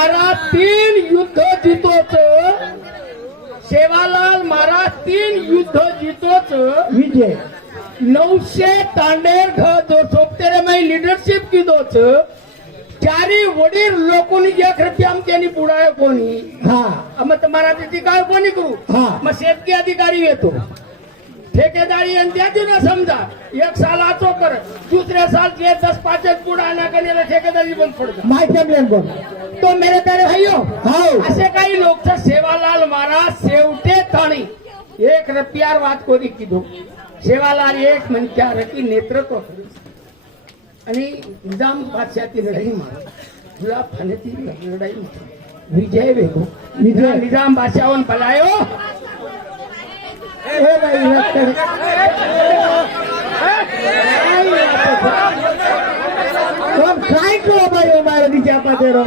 महाराज 3 युद्ध जितोच. सेवालाल महाराज 3 युद्ध जितोच. विजय 900 तांडेर जो सोपतेरे में लीडरशिप की दोच. चारी वडील लोकोनी एक रुपयाम त्यांनी पुढाय कोणी. हा मग तुम्हाला त्याची काय कोणी करू. हा. मग शेतकी अधिकारी येतो. ठेकेदारी आणि त्याची ना समजा 1 सालाचो कर दुसऱ्या साल जे 10-5 पुढा ना केलेला ठेकेदारी बंद पडतो. माहिती बोल तो मेरे प्यारे भाइयों हाव असे काही लोक सेवालाल महाराज शेवटे थाणी 1 रुपयार वाद कोणी किधो. सेवालाल एक म्हणत्या रकी नेतृत्व करू. आणि निजाम बादशाहची लढाई मार गुलाब खाण्याची लढाई मार विजय वेगो. विजय. निजाम बादशाहन पलायो. ए भाई तुम काय को भाई हमारे नीचे पाते रहो.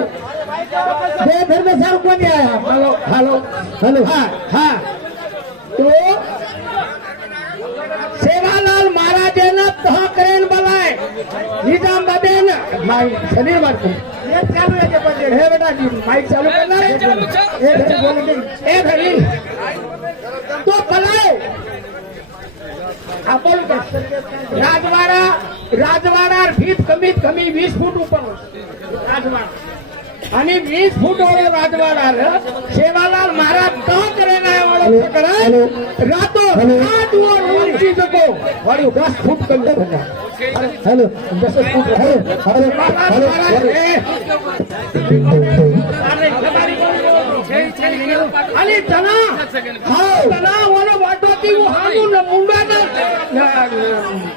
दे फिर में सर कौन आया. हेलो हेलो हेलो हाँ हाँ तो सेवालाल महाराजांना तह करेन बोलाय निजाम बाबेन माइक शरीर मारतो. चालू आहे ते हे बेटा माइक चालू करणार. ए घरी बोलते ए घरी तो पलाय. आपण राजवाडा भीत कमीत कमी 20 फूट ऊपर राजवाडा आणि 20 फूट वर राजवाडा. सेवालाल महाराज तह करेन रातो 8 वर उंची जको वाडी 10 फूट कमी बना. हेलो 10 फूट हेलो आणि तना वन वाटो की वो हानू न मुंडा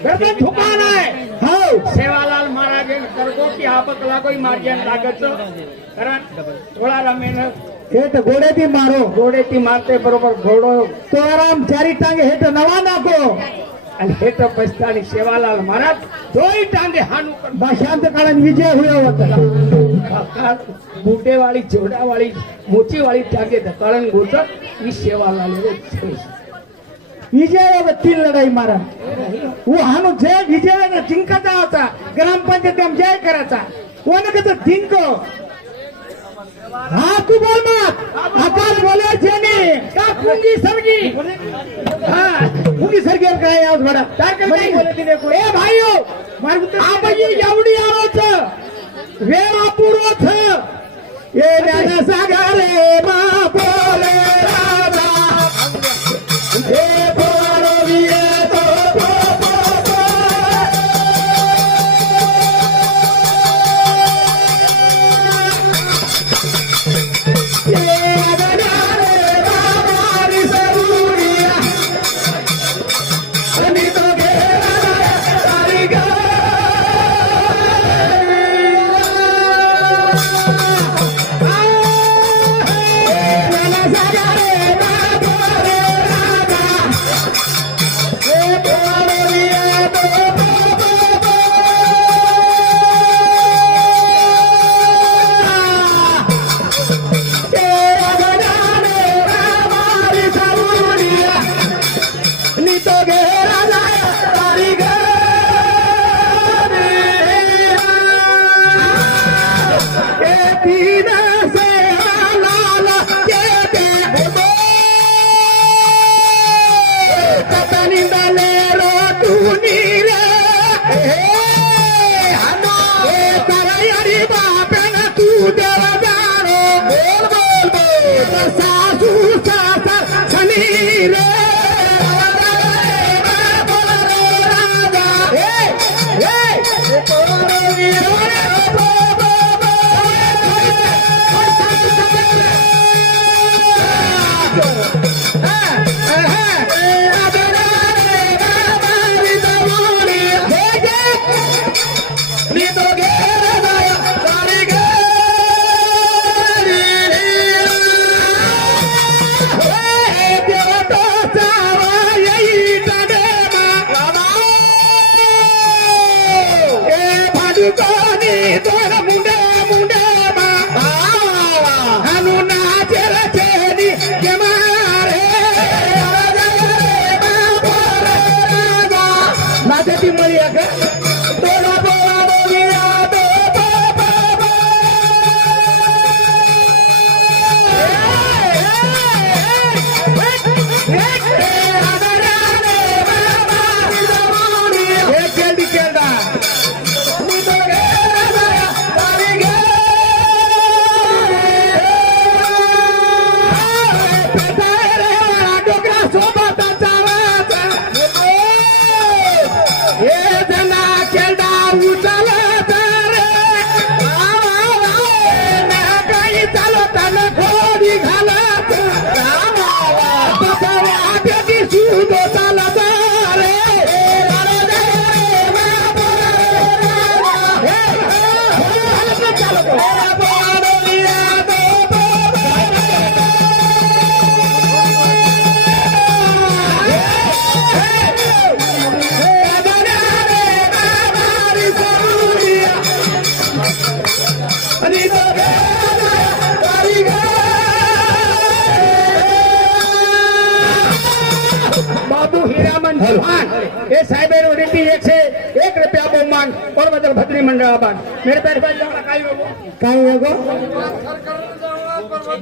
गर्दन झुकान आहे. हाव सेवालाल महाराज करतो की आपक लागोय मार्जन लागत कारण थोडा रमेन हेट घोडे ती मारो. घोडे ती मारते बरोबर घोडो तो आराम चारी टांगे हेट नवा नाको. आणि हेट बसता आणि सेवालाल महाराज 2 टांगे हानू भाषांत काळात विजय हुआ होता. बूटेवाળી जोडावाળી मोचीवाળી टांगे धकाळण गोचर ही सेवालाल विजय तीन लढाई मारा. वो हानु जय विजय जिंकाचा होता. ग्रामपंचायत जय करायचा. कोण कसं जिंको. हा तू बोल मत. आपण बोले जेनी का पुंगी सरगी हा मुगी सरगी काय आज बडा काय बोले तिने को. ए भाइयो आपण एवढी आरोच वेळापूर्वच ये ज्ञान सागरे मा बोले राजा हे बोलविये तो बाबू हीरामन चौहान ये साहेब रेड्डी 101 रुपया बहुमान और बदल भद्री मंडळ आबाद मेरे पैर पर जाऊन काय होगो काय वेगो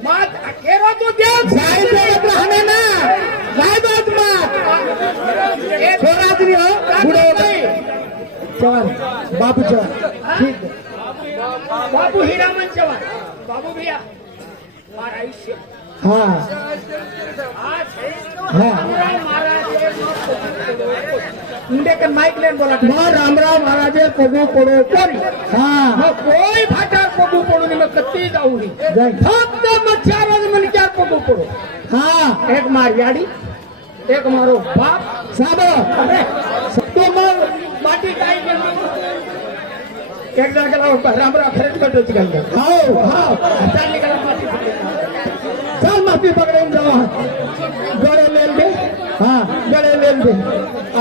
मात केरो तू देव साहेब राहणे ना साहेब मत छोरातरी हो बुडे चव्हाण बाबू चव्हाण ठीक है. बाबू हीरामन चौहान बाबू भैया हमारा आयुष्य हाँ आज है हाँ इंडे के माइक लेन बोला मग रामराव महाराजे पगू पडो कोणी हाँ मग कोई फाटार पगू पडू नये मग कत्ती जाऊ नये जाय. फक्त मग 4 मनक्यार पगू पडो हाँ एक मार याडी एक मारो बाप साबो तो मग माटी काय एक जागेला रामराव खरेच करतो घालतो हाव हाव चालली का माती चल माफी पकड़ेन जाओ गड़े ले ले हाँ गड़े ले ले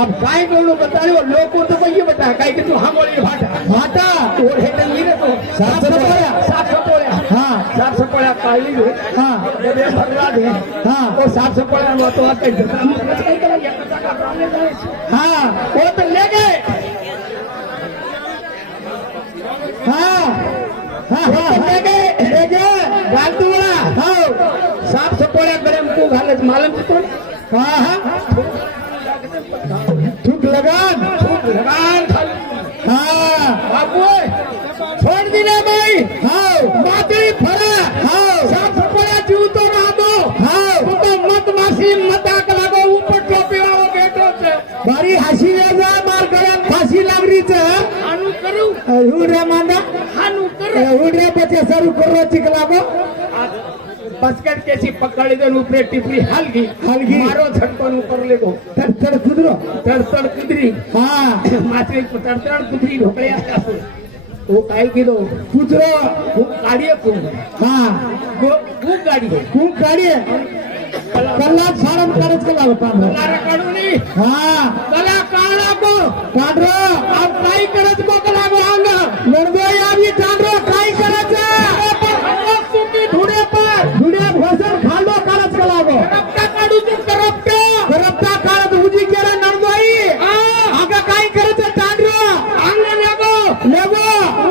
अब काय करू बताने वो लोग को तो ये बता काय कि तू हम बोली भाटा भाटा और हेटन नहीं रे तो सात सपोळ्या. सात सपोळ्या हाँ सात सपोळ्या काढली रे हाँ डबे भरला दे हाँ और सात सपोळ्या वो तो आता काय करा या कसा का प्रॉब्लेम है हाँ वो तो ले गए हाँ हाँ वो तो ले गए गालतू वाला हाँ सात सपोळ्या गरम को घालत मालूम तो हाँ हाँ थूक लगान लगान खाली हाँ बापू छोड़ दिले भाई हाँ माती फरा हाँ सात सपोळ्या जीव तो राहतो हाँ तो मत मासी मताक लागो ऊपर टोपी वाळो बेटो छे बारी हसी जा मार गळ्यात फाशी लागलीच हानु करू हुड्या मांदा हानु करू हुड्या पचे सरू करो चिकलागो बस्केट कैसी पकड़ी दे ऊपरे टिपरी हलगी हलगी. मारो झटपन ऊपर ले गो तड़ तड़ कुदरो तड़तड़ कुदरी हाँ मात्र तड़तड़ कुदरी ढोकळ्या असतो वो काय कीधो कुदरो वो गाडी को हाँ वो गाडी खूप गाडी कल्लाच फारम करत केला होता लारा काढू नी हाँ कला काढा को काढरो अब काय करत को कला को अंग लड़गो यावी काढरो काय करायचं पर हमला सुकी धुडे पर धुड्या भोजन खाल्लो करत केला गो रक्ता काढू तू करप्ट करपता काढत उजी केला नडगोई आगा काय करायचं काढरो अंग लगो लेगो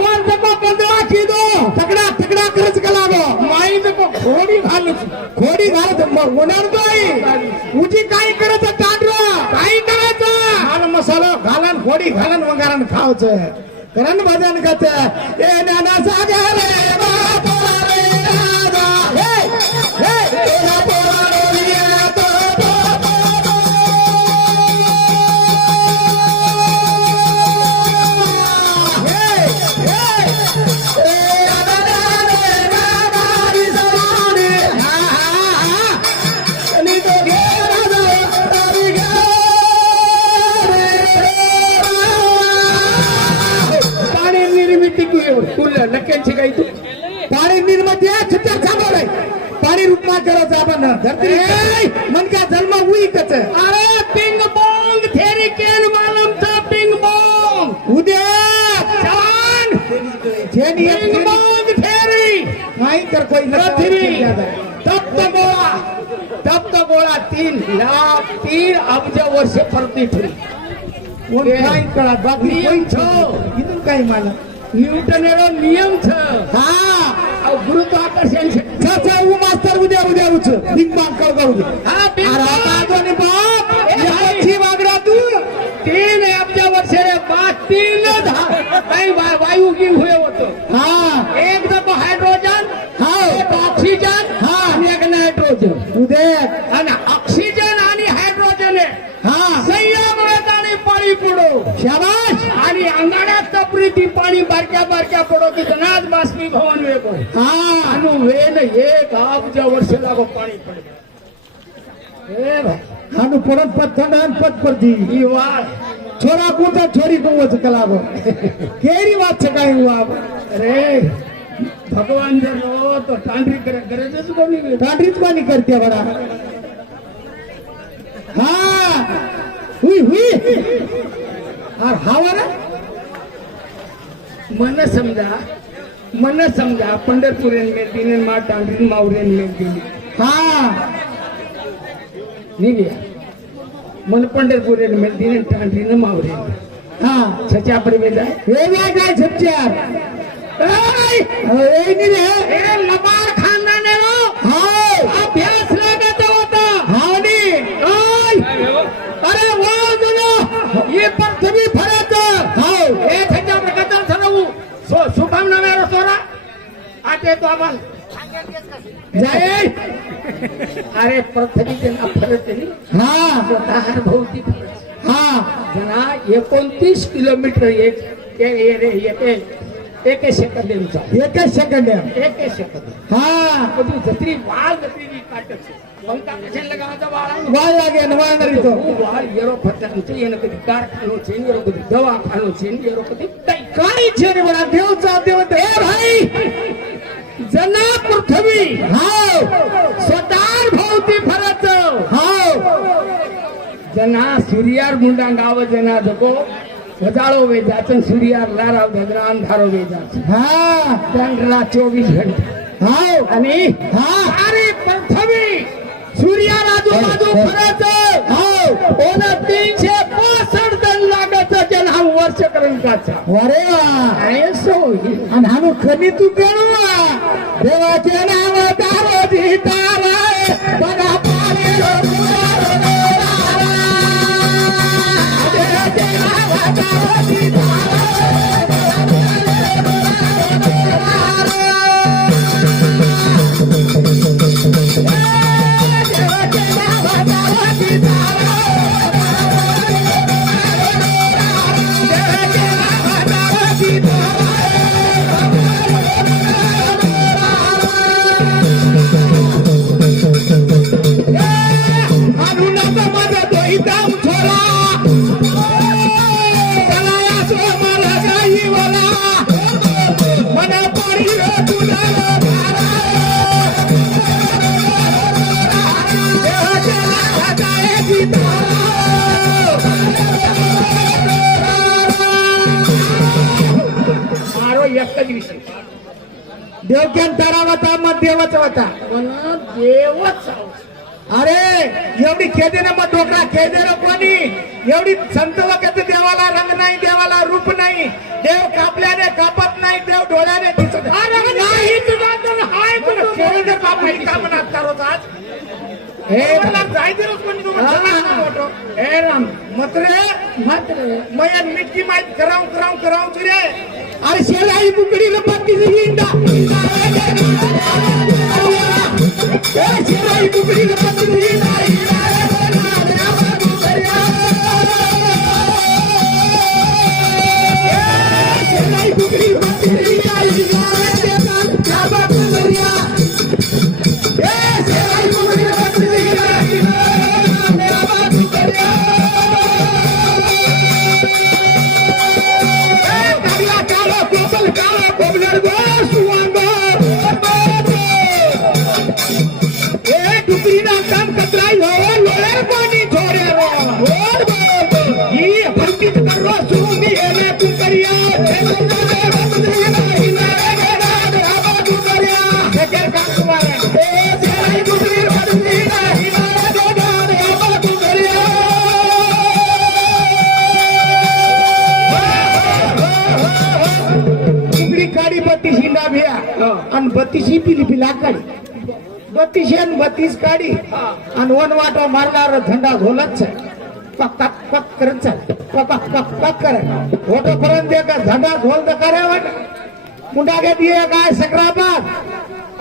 वर जको कंदळा खिदो तगडा तगडा करत केला गो माई जको खोडी घालू खोडी घालत उन्हाळतोय उजी काय करायचं काढरो काय करायचं घाल मसाला घालन खोडी घालन वंगारण खावचं करण भजन कच ए नाना सागर रे बापा रे राजा हे हे तोरा पोरा रोलिया तो हे हे ए नाना रे बाबा रे सवारे हा हा हा नी तो गे राजा तारी गे पाणी निर्मिती कुल नक्क्यांची काही तू पाणी निर्मिती छत्तर थांबवलंय पाणी रूपांतराचा आपण धरती मन का जन्म उईकच अरे पिंग बॉंग थेरी केल मालमचा पिंग बॉंग उद्या छान जेनी पिंग बॉंग थेरी नाही तर कोई पृथ्वी तप्त गोळा 3 अब्ज वर्ष प्रति फिरी काय कळा बाकी नियम छो इथून काय मला न्यूटनेरो नियम छ हा गुरुत्वाकर्षण छा उ मास्तर उद्या उद्या उच बिग बांग करू दे हा बिग अरे बांग. आता दोन्ही बाप ए भाई. याची वागडा तू 3 अब्ज वर्ष रे बाद 3 काही वायू की हुए होतो हा एक जको हायड्रोजन हा एक ऑक्सिजन हा. आणि एक नायट्रोजन उद्या आणि ऑक्सिजन आणि हायड्रोजन हा संयमात आणि पाणी पडो शाबाश आणि अंगाड्यात तपरीती पाणी बारक्या बारक्या पडो तिथनाच बाष्पीभवन वेगो हा आणि वेन 1 अब्ज वर्ष लागो पाणी पडे ए भाई हानु पडत पत्थंड पत परती ही वाळ छोरा कोणता छोरी कोवच कलागो केरी वाच काय हुआ अरे भगवान जर रो तो तांडरी करे गरजच कोणी कांडरीच पाणी करते बडा हा हुई हुई और हवा ना मन समजा पंढरपुरेन मेल मा टांगरीन मावरेन मेल हा निघ्या मन पंढरपुरेन मेल टांगरीन मावरेन हा छच्या परवेज आहे वेगळा काय छप्प्यार लबार खानदाने हाव अभ्यास लागत होता हावनी अरे वाह जुनो ये पृथ्वी फरक हाव हे छच्या प्रकरण ठरवू शुभम नव्या सोरा आते तो आपण जय अरे पृथ्वी त्यांना फरक नाही हा स्वतः भोवती फरक हा जना 29 किलोमीटर एक सेकंदांचा एकच सेकंड एक सेकंद हा બધું જતરી વાળ જતરી કાટક છે વંકા કશન લગાવતા વાળા વાળ લાગે ને વાળ નરી તો વાળ એરો ફટન છે એને કદી કારખાનો છે એરો કદી દવાખાનો છે એરો કદી કઈ काय छे रे बडा देवचा देवते ए भाई जना पृथ्वी हाव स्वतः भोवती फरत हाव जना सूर्यार मुंडा गाव जना जको गजाळो वेजाचं सूर्यार लाराव गगना अंधारो वेजाचं हा चंद्रा 24 घंटे हाव आणि हा अरे पृथ्वी सूर्याला आजूबाजू फरत हाव ओना 365 दिन लागत जन हा वर्ष करंकाचा अरे वा आहे सोयी आणि हानु खनी तू गणू देवाचे नाव तारो जितारा बघा पाले रो देवाचे नाव तारो जितारा मारो एकच विषय देवक्यान तरावता मग देवच होता पण देवच अरे एवढी खेदेने मग डोकरा खेदेर कोणी एवढी संत वगैरे देवाला रंग नाही देवाला रूप नाही देव कापल्याने कापत नाही देव डोळ्याने दिसत नाही तुझा तर हाय पण खेळकर बाप नाही का म्हणत तारोत आज हे जायचं कोणी तुम्हाला ए राम मात्र मया मिठी माहित कराव तुरे अरे शेराई बुकडी पत्ती हिंडा शेराई बुकडी पत्ती हिंडा आणि 32 पिली पिला काढी 32 आणि 32 काढी आणि वन वाटा मारणार धंदा घोलच पक पक पक करत चाल पक पक पक कर फोटो पर्यंत दे का धंदा घोल तर करे वाट मुंडा के दिए काय सकराबाद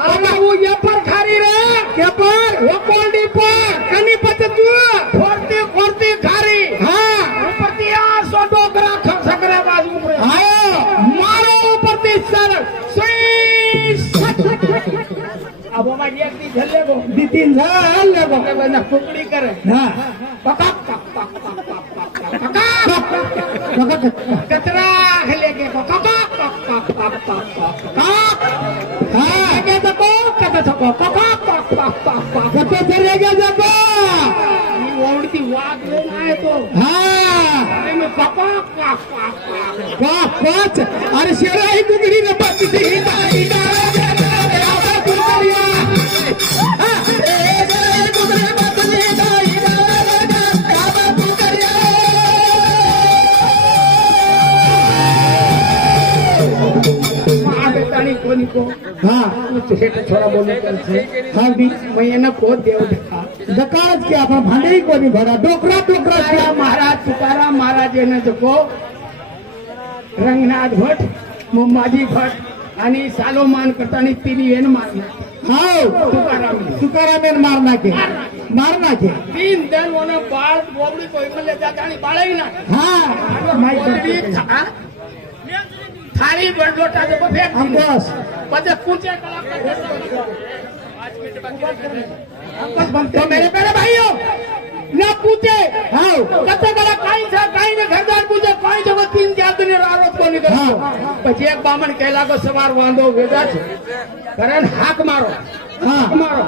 आला वो ये पर खारी रे के पर वो कोल्डी पर कनी पत तू फोरते खारी हां ऊपर ते आ सो डोकरा ख सकराबाद ऊपर आयो मारो ऊपर ते सर अब माझी अगदी झल्ले गो तीन झाले गो ना फुकडी करे हां पक पक पक पक कचरा हले के पक पक पक पक पक हां के तो कत थको पक पक पक पक कत चले गे जको ओळती वाग ले आहे तो हां अरे मैं पक पाच अरे शेराई कुकडी न बसती ताई गावा कुकडिया शेराई कुकडी न बसती ताई गावा कुकडिया ताणी कोणी को हाँ हेठ छोरा बोलने करছে हाँ भी मैं એને को देव देखा दकाळच की आपण भांडे कोणी भरा डोकरा डोकरा तुकाराम महाराज तुकाराम महाराज याने जो रंगनाथ भट मुंबाजी भट आणि सालोमान करताना तिन्ही वेन मारला हाव तुकाराम तुकारामेन मारना के तीन दिन ओने बाळ बोबडी कोई मले जाता आणि बाळही ना हाँ बोबडी थारी बडलोटा जो फेंक हम बस પછી કૂચે કલાક तो मेरे प्यारे भाइयों ना पूछे हाव कते कला काही था काही ने घरदार पूछे काही जगह तीन चार दिन रात को निकल પછી એક બામણ કહેલા કો સવાર વાંધો વેગા છે કારણ હાક મારો हाँ મારો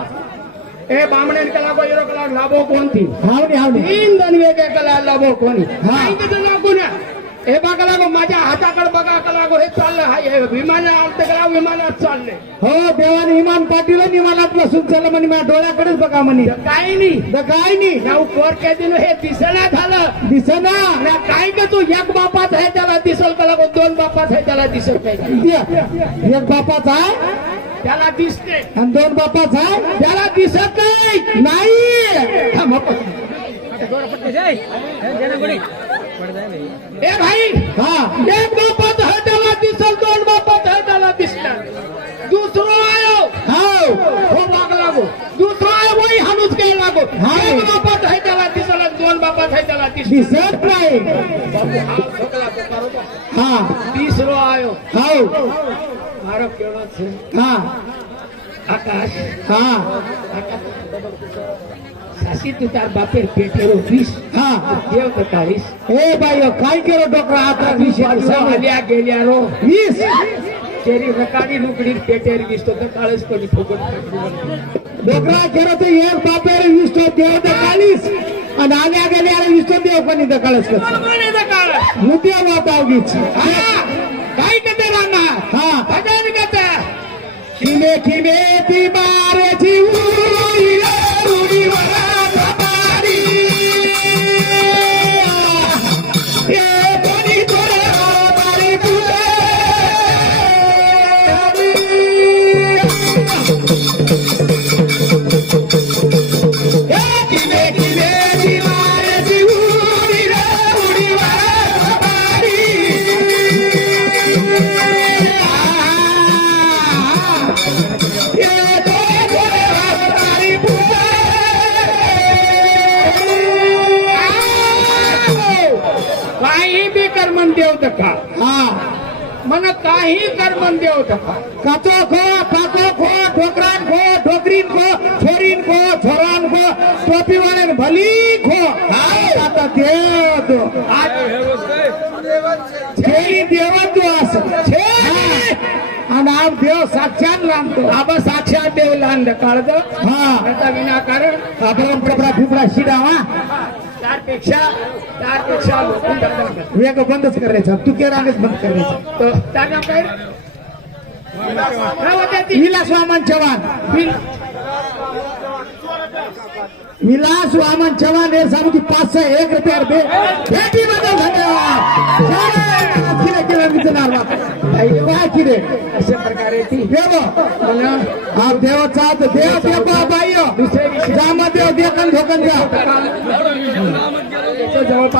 એ બામણે કલા કો એરો કલા લાભો કોણ થી हावनी तीन दिन वेगे कला लाभो कोणी हा. काही तर लागू ना हे बा कला को माझ्या हाताकडे बघा कला को हे चाललं हाय विमान आलते कला विमानात चालले हो देवाने विमान पाटील विमानात बसून चला म्हणे माझ्या डोळ्याकडेच बघा म्हणे काही नाही काय नाही नाव कोर काय दिन हे दिसना झालं दिसना ना काय का तू एक बापात आहे त्याला दिसल कला को दोन बापात आहे त्याला दिसत नाही एक बापाचा आहे त्याला दिसते आणि दोन बापाचा आहे त्याला दिसत नाही नाही हा, मग. ए भाई हा एक बापात आहे त्याला दिसल दोन बापात आहे त्याला दिसणार दुसरो आयो हाव हो माग लागो दुसरो आयो वही हाणूच काय लागो हा. एक बापात आहे त्याला दिसल दोन बापात आहे त्याला दिसणार दिसत नाही बापू हा ठोकला तो बरोबर हा तीसरो आयो हाव મારો કેળો છે हा આકાશ हा સાસી તું તાર બાપેર પેટેરો 20 हा દેવ 43 ए बाई काय केलं डोकरा आता આલ્યા ગેલ્યા રો 20 તેરી રકાડી લુકડી પેટેર 20 તો 43 કોની ફોગટ डोकरा केलं तर एक बापेर 20 तो देव तर 40 आणि आल्या गेल्या 20 तो देव कोणी दकाळच करत કોને દકાળ मुद्या वाटावगीच હા કાઈ કતે રાના हा ભજન કતે खिमे खिमे ती मारेची उडी उडी वरा पारी ए कोणी तोरे मारी तुझे खिमे खिमे ती मारेची उडी उडी वरा पारी काही बी कर मन देव दका हा मन काही कर मन देव दका काचो खो काको खो ठोकरान खो ठोकरीन खो छोरीन खो छोरान खो टोपीवाल्यान भली खो आता देव तो छेली देव तो असं आणि आम देव साक्षात रामतो आबा साक्षात देव लहान काळज हा आता विनाकारण आपण कपडा फिपडा शिडावा त्यापेक्षा लोकं दंडन करतात. वेग बंदच करायचा तू केरानेच बंद करायचा तो त्यांना काय काय होते ती? विलास वामन चव्हाण विलास वामन चव्हाण हे सांगू की 501 रुपया भेटी मध्ये धन्यवाद किरे किरे विचारणार काय किरे अशा प्रकारे ती देव मला हा देवाचा देव देव बाई दुसऱ्या विषयी जाम देव देखन धोकन द्या जवळ